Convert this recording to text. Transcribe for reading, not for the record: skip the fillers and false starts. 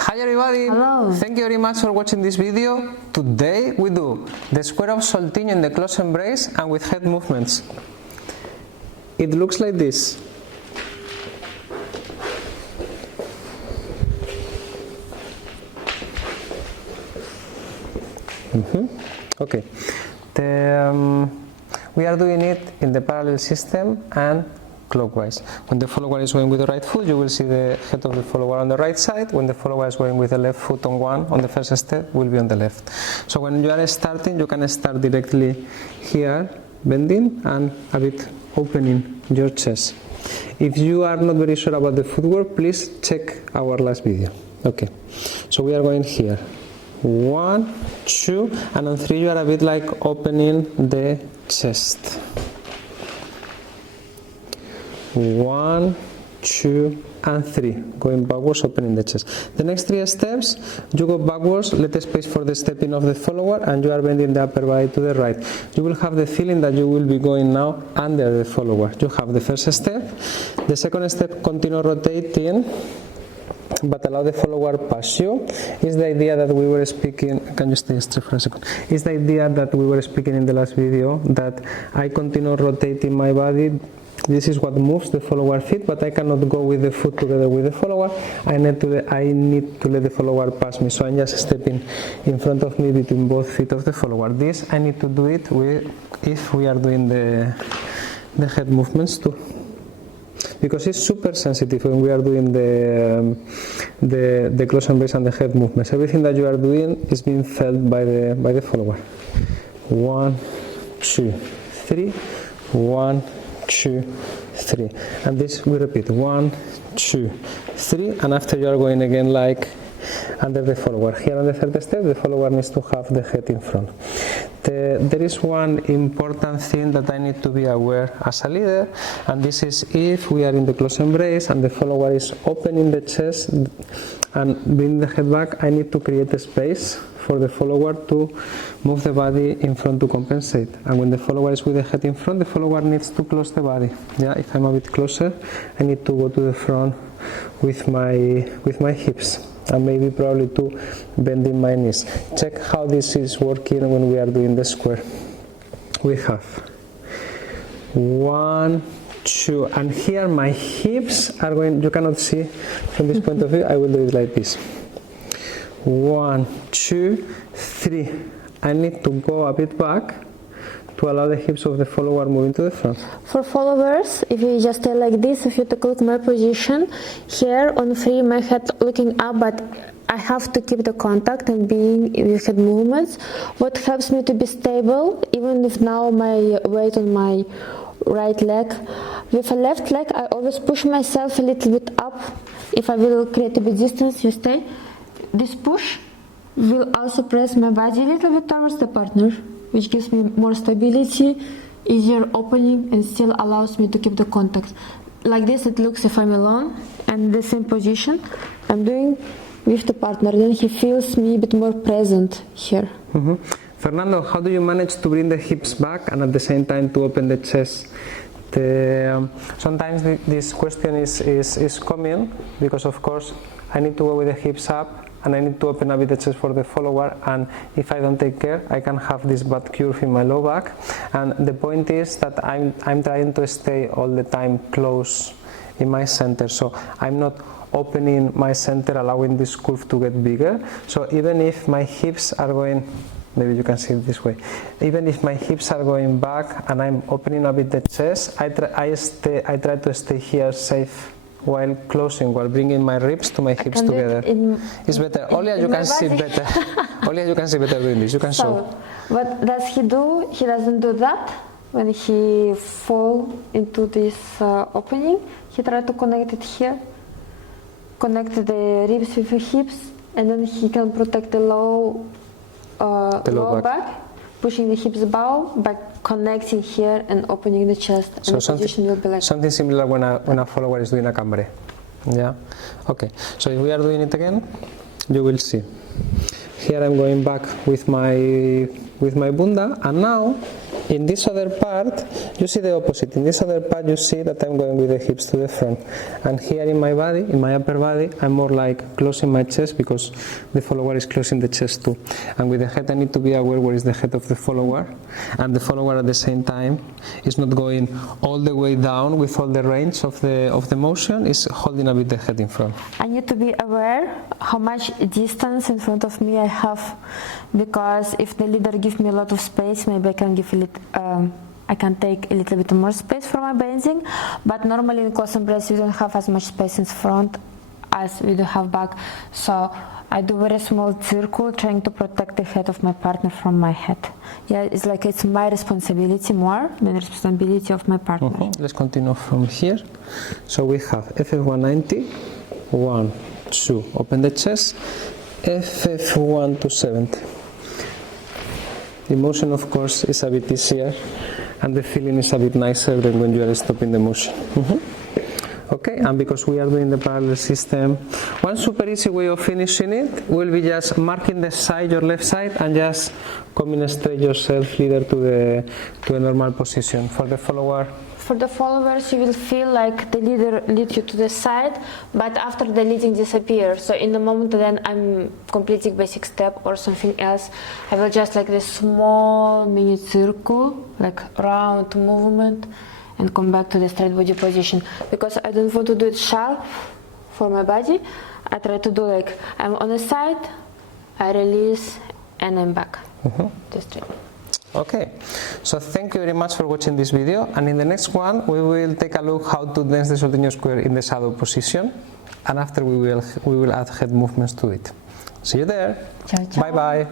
Hi everybody! Hello! Thank you very much for watching this video. Today we do the square of soltinho in the close embrace and with head movements. It looks like this. Okay. We are doing it in the parallel system and clockwise. When the follower is going with the right foot, you will see the head of the follower on the right side. When the follower is going with the left foot on the first step, will be on the left. So when you are starting, you can start directly here, bending and a bit opening your chest. If you are not very sure about the footwork, please check our last video. Okay, so we are going here. 1, 2, and on 3 you are a bit like opening the chest. 1, 2, and 3, going backwards, opening the chest. The next 3 steps, you go backwards, let the space for the stepping of the follower, and you are bending the upper body to the right. You will have the feeling that you will be going now under the follower. You have the first step. The second step, continue rotating, but allow the follower pass you. Is the idea that we were speaking, can you stay straight for a second? Is the idea that we were speaking in the last video, that I continue rotating my body. This is what moves the follower feet, but I cannot go with the foot together with the follower. I need to let the follower pass me, so I'm just stepping in front of me between both feet of the follower. This I need to do it if we are doing the head movements too, because it's super sensitive when we are doing the close embrace and the head movements. Everything that you are doing is being felt by the follower. 1, 2, 3, 1, 2, 3, and this we repeat 1, 2, 3, and after you are going again like under the follower. Here on the third step, the follower needs to have the head in front. There is one important thing that I need to be aware as a leader, and this is if we are in the close embrace and the follower is opening the chest and bringing the head back, I need to create a space for the follower to move the body in front to compensate. And when the follower is with the head in front, the follower needs to close the body. Yeah, if I'm a bit closer, I need to go to the front with my hips, and maybe probably to bending my knees. Check how this is working when we are doing the square. We have 1, 2, and here my hips are going, you cannot see from this point of view, I will do it like this. 1, 2, 3. I need to go a bit back to allow the hips of the follower moving to the front. For followers, if you just stay like this, if you take a look at my position, here on 3 my head looking up, but I have to keep the contact and being with head movements. What helps me to be stable, even if now my weight on my right leg. With a left leg, I always push myself a little bit up. If I will create a bit distance, you stay. This push will also press my body a little bit towards the partner, which gives me more stability, easier opening, and still allows me to keep the contact. Like this it looks if I'm alone, and the same position I'm doing with the partner. Then he feels me a bit more present here. Fernando, how do you manage to bring the hips back and at the same time to open the chest? Sometimes this question is coming because, of course, I need to go with the hips up and I need to open a bit the chest for the follower, and if I don't take care, I can have this bad curve in my low back. And the point is that I'm trying to stay all the time close in my center, so I'm not opening my center, allowing this curve to get bigger. So even if my hips are going, maybe you can see it this way, even if my hips are going back and I'm opening a bit the chest, I try to stay here safe while closing, while bringing my ribs to my hips together. It's better. Olga, you can see better. Olga, you can see better doing this. You can show. What does he do? He doesn't do that. When he fall into this opening, he tries to connect it here, connect the ribs with the hips, and then he can protect the low back, pushing the hips bow, by connecting here and opening the chest. And so the position will be like something similar when a follower is doing a cambre. Yeah. Okay. So if we are doing it again, you will see. Here I'm going back with my bunda, and now In this other part, you see the opposite. In this other part, you see that I'm going with the hips to the front. And here in my body, in my upper body, I'm more like closing my chest because the follower is closing the chest too. And with the head, I need to be aware where is the head of the follower. And the follower at the same time is not going all the way down with all the range of the motion, is holding a bit the head in front. I need to be aware how much distance in front of me I have, because if the leader gives me a lot of space, maybe I can give I can take a little bit more space for my bending, but normally in close embrace we don't have as much space in front as we do have back, so I do very small circle trying to protect the head of my partner from my head. Yeah, it's like it's my responsibility more than the responsibility of my partner. Let's continue from here. So we have FF-1-90, 1, 2, open the chest, FF-1-270. The motion, of course, is a bit easier, and the feeling is a bit nicer than when you are stopping the motion. Okay, and because we are doing the parallel system, one super easy way of finishing it will be just marking the side, your left side, and just coming straight yourself leader to a normal position. For the follower, for the followers, you will feel like the leader leads you to the side, but after the leading disappears. So in the moment then I'm completing basic step or something else, I will just like this small mini circle, like round movement, and come back to the straight body position. Because I don't want to do it sharp for my body, I try to do like I'm on the side, I release, and I'm back to straight. Okay, so thank you very much for watching this video, and in the next one we will take a look how to dance the soltinho square in the shadow position, and after we will add head movements to it. See you there. Ciao, ciao. Bye bye.